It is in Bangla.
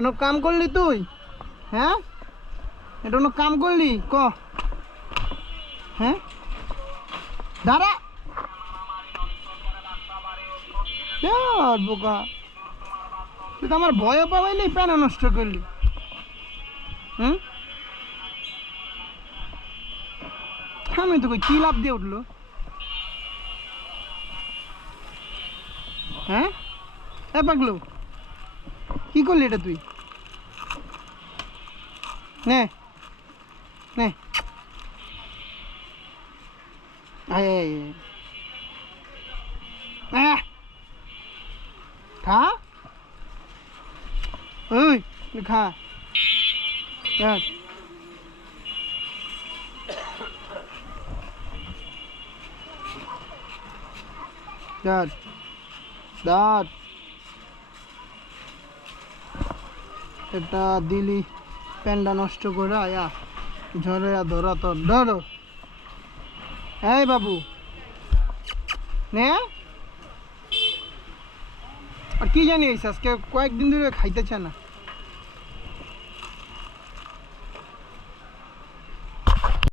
এটা কাম করলি তুই? হ্যাঁ? এটা কোনো কাম করলি? ক? হ্যাঁ? দাঁড়া। বোকা। তুই তো আমার ভয় পাবাইলি প্যান নষ্ট করলি। হুম? আমি তোকে কি লাভ দিয়ে উঠল? হ্যাঁ? এ পাগলো, কি করলি এটা তুই? nè nè ai nè thả ơi được hả được Dad. Dad. Dad. Dili. প্যান্ডা নষ্ট করে আয়া ঝরে ধরা তোর। ধরো। এই বাবু। নে। আর কি জানি আজকে কয়েকদিন ধরে খাইতেছে না।